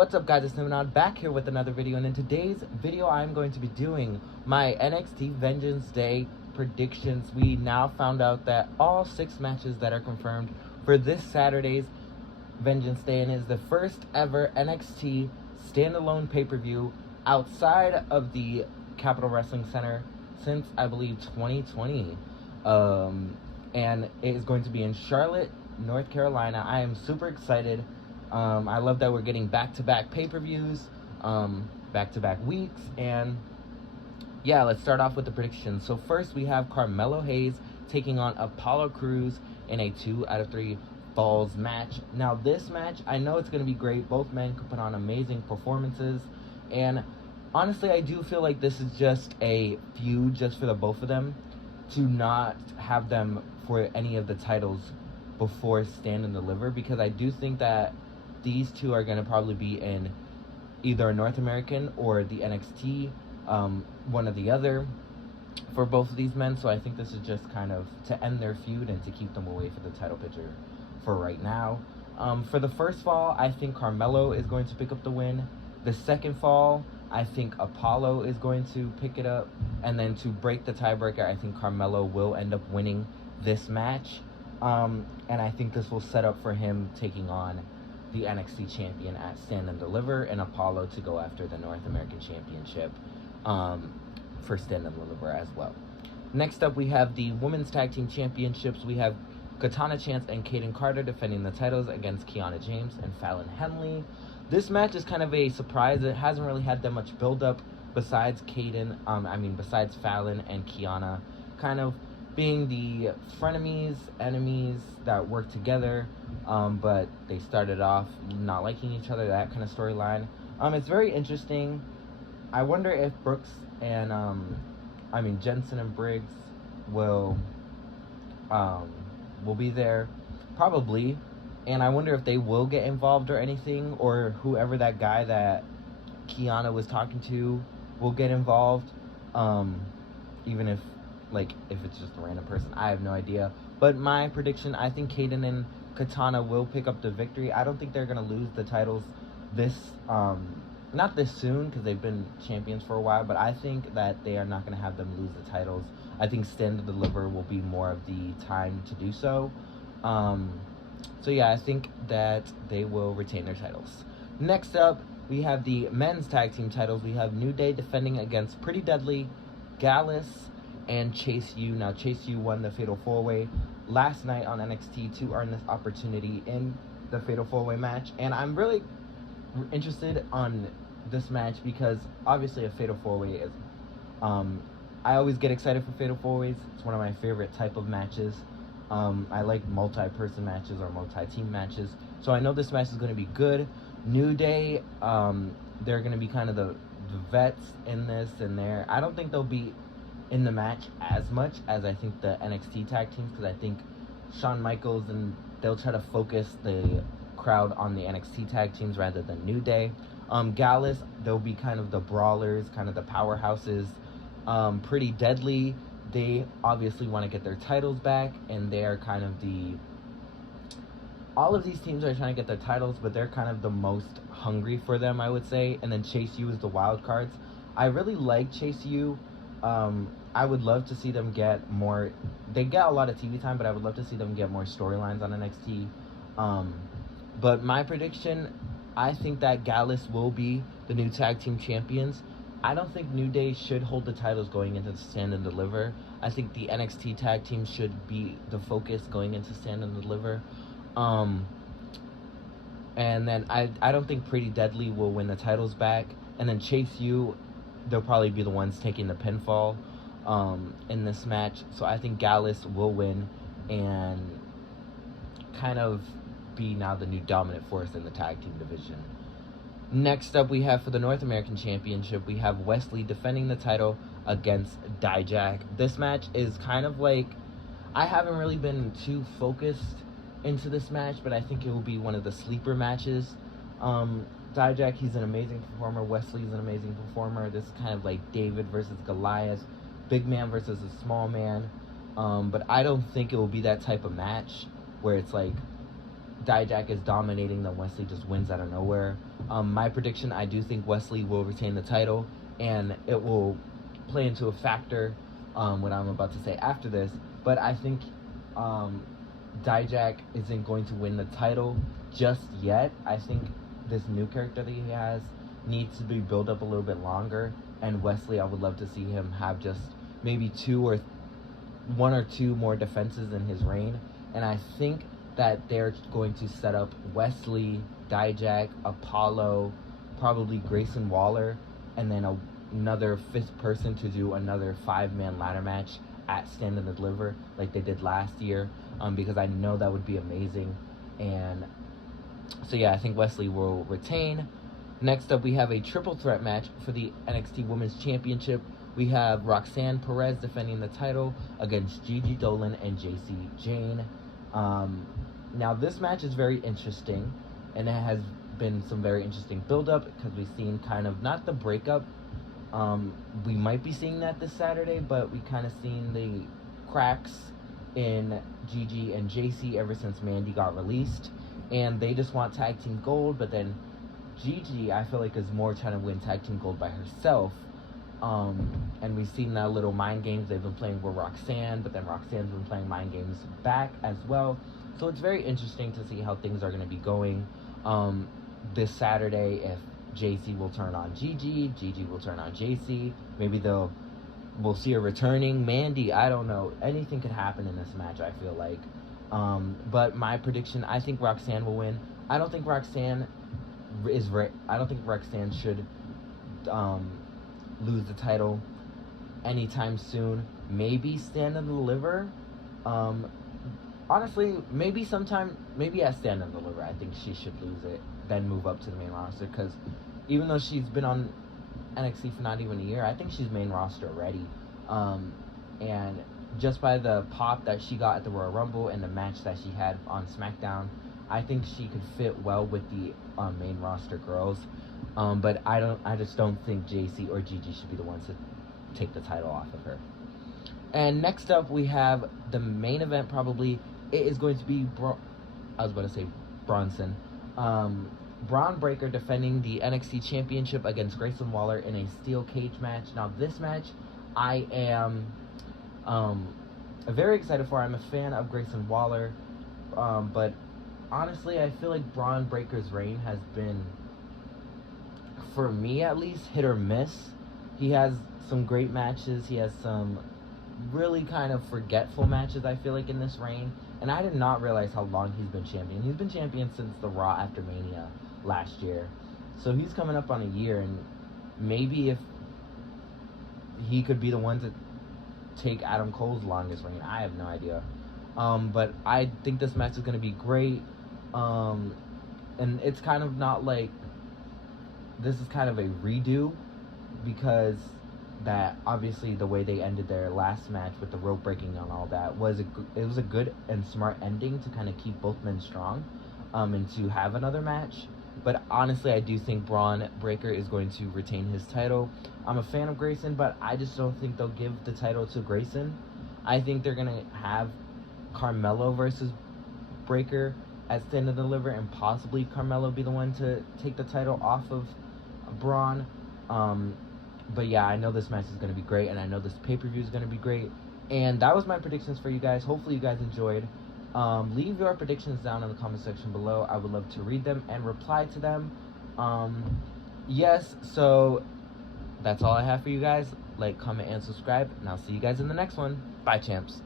What's up, guys? It's Nimrod back here with another video, and in today's video I'm going to be doing my NXT Vengeance Day predictions. We now found out that all 6 matches that are confirmed for this Saturday's Vengeance Day, and is the first ever NXT standalone pay-per-view outside of the Capitol Wrestling Center since, I believe, 2020. And it is going to be in Charlotte, North Carolina. I am super excited. I love that we're getting back-to-back pay-per-views, back-to-back weeks, and yeah, let's start off with the predictions. So first we have Carmelo Hayes taking on Apollo Crews in a 2 out of 3 falls match. Now this match, I know it's going to be great. Both men could put on amazing performances, and honestly, I do feel like this is just a feud just for the both of them, to not have them for any of the titles before Stand and Deliver, because I do think that these two are going to probably be in either North American or the NXT, one or the other, for both of these men. So I think this is just kind of to end their feud and to keep them away for the title picture for right now. For the first fall, I think Carmelo is going to pick up the win. The second fall, I think Apollo is going to pick it up. And then to break the tiebreaker, I think Carmelo will end up winning this match. And I think this will set up for him taking on the NXT champion at Stand and Deliver, and Apollo to go after the North American Championship for Stand and Deliver as well. Next up, we have the Women's Tag Team Championships. We have Katana Chance and Kaden Carter defending the titles against Kiana James and Fallon Henley. This match is kind of a surprise. It hasn't really had that much build-up besides besides Fallon and Kiana kind of being the frenemies, enemies that work together, but they started off not liking each other, that kind of storyline. It's very interesting. I wonder if Brooks and, Jensen and Briggs will be there, probably, and I wonder if they will get involved or anything, or whoever that guy that Kiana was talking to will get involved, even if it's just a random person. I have no idea. But my prediction, I think Kaden and Katana will pick up the victory. I don't think they're going to lose the titles not this soon, because they've been champions for a while, but I think that they are not going to have them lose the titles. I think Stand and Deliver will be more of the time to do so. So yeah, I think that they will retain their titles. Next up, we have the men's tag team titles. We have New Day defending against Pretty Deadly, Gallus, and Chase U. Now, Chase U won the Fatal 4-Way last night on NXT to earn this opportunity in the Fatal 4-Way match. And I'm really interested on this match because obviously a Fatal 4-Way is... I always get excited for Fatal 4-Ways. It's one of my favorite type of matches. I like multi-person matches or multi-team matches. So I know this match is going to be good. New Day, they're going to be kind of the vets in this and there. I don't think they'll be in the match as much as I think the NXT tag teams, because I think Shawn Michaels, and they'll try to focus the crowd on the NXT tag teams rather than New Day. Gallus, they'll be kind of the brawlers, kind of the powerhouses. Pretty Deadly, they obviously want to get their titles back, and they are kind of all of these teams are trying to get their titles, but they're kind of the most hungry for them, I would say. And then Chase U is the wild cards. I really like Chase U. I would love to see them get more. They get a lot of TV time, but I would love to see them get more storylines on NXT. But my prediction, I think that Gallus will be the new tag team champions. I don't think New Day should hold the titles going into Stand and Deliver. I think the NXT tag team should be the focus going into Stand and Deliver. And then I don't think Pretty Deadly will win the titles back. And then Chase U, they'll probably be the ones taking the pinfall in this match. So I think Gallus will win and kind of be now the new dominant force in the tag team division. Next up, we have for the North American Championship, we have Wesley defending the title against Dijak. This match is kind of like, I haven't really been too focused into this match, but I think it will be one of the sleeper matches. Dijak, he's an amazing performer. Wesley's an amazing performer. This is kind of like David versus Goliath, big man versus a small man. But I don't think it will be that type of match where it's like Dijak is dominating, then Wesley just wins out of nowhere. My prediction, I do think Wesley will retain the title, and it will play into a factor what I'm about to say after this. But I think Dijak isn't going to win the title just yet. I think this new character that he has needs to be built up a little bit longer. And Wesley, I would love to see him have just maybe one or two more defenses in his reign. And I think that they're going to set up Wesley, Dijak, Apollo, probably Grayson Waller, and then another fifth person to do another 5-man ladder match at Stand and Deliver like they did last year, because I know that would be amazing. And so yeah, I think Wesley will retain. Next up, we have a triple threat match for the NXT Women's Championship. We have Roxanne Perez defending the title against Gigi Dolan and JC Jane. Now, this match is very interesting, and it has been some very interesting build-up because we've seen kind of, not the breakup, we might be seeing that this Saturday, but we kind of seen the cracks in Gigi and JC ever since Mandy got released, and they just want tag team gold. But then Gigi, I feel like, is more trying to win tag team gold by herself. And we've seen that little mind games they've been playing with Roxanne, but then Roxanne's been playing mind games back as well. So it's very interesting to see how things are going to be going this Saturday. If JC will turn on Gigi, Gigi will turn on JC. Maybe we'll see her returning Mandy. I don't know. Anything could happen in this match, I feel like. But my prediction, I think Roxanne will win. I don't think Roxanne should lose the title anytime soon. Maybe Stand and Deliver. Honestly, maybe at Stand and Deliver, I think she should lose it, then move up to the main roster, because even though she's been on NXT for not even a year, I think she's main roster already. And just by the pop that she got at the Royal Rumble and the match that she had on SmackDown, I think she could fit well with the main roster girls. But I just don't think JC or Gigi should be the ones to take the title off of her. And next up, we have the main event. Probably it is going to be Bronson. Braun Breaker defending the NXT Championship against Grayson Waller in a steel cage match. Now, this match I am very excited for. I'm a fan of Grayson Waller, but honestly, I feel like Braun Breaker's reign has been, for me at least, hit or miss. He has some great matches. He has some really kind of forgetful matches, I feel like, in this reign. And I did not realize how long he's been champion. He's been champion since the Raw After Mania last year. So he's coming up on a year, and maybe if he could be the one to take Adam Cole's longest reign, I have no idea. But I think this match is going to be great. And it's kind of not like, this is kind of a redo, because that obviously the way they ended their last match with the rope breaking and all that was a good and smart ending to kind of keep both men strong, and to have another match. But honestly, I do think Braun Breaker is going to retain his title. I'm a fan of Grayson, but I just don't think they'll give the title to Grayson. I think they're gonna have Carmelo versus Breaker at Stand and Deliver, and possibly Carmelo be the one to take the title off of Braun. But yeah, I know this match is going to be great, and I know this pay-per-view is going to be great. And that was my predictions for you guys. Hopefully you guys enjoyed. Leave your predictions down in the comment section below. I would love to read them and reply to them. Yes, so that's all I have for you guys. Like, comment, and subscribe, and I'll see you guys in the next one. Bye, champs.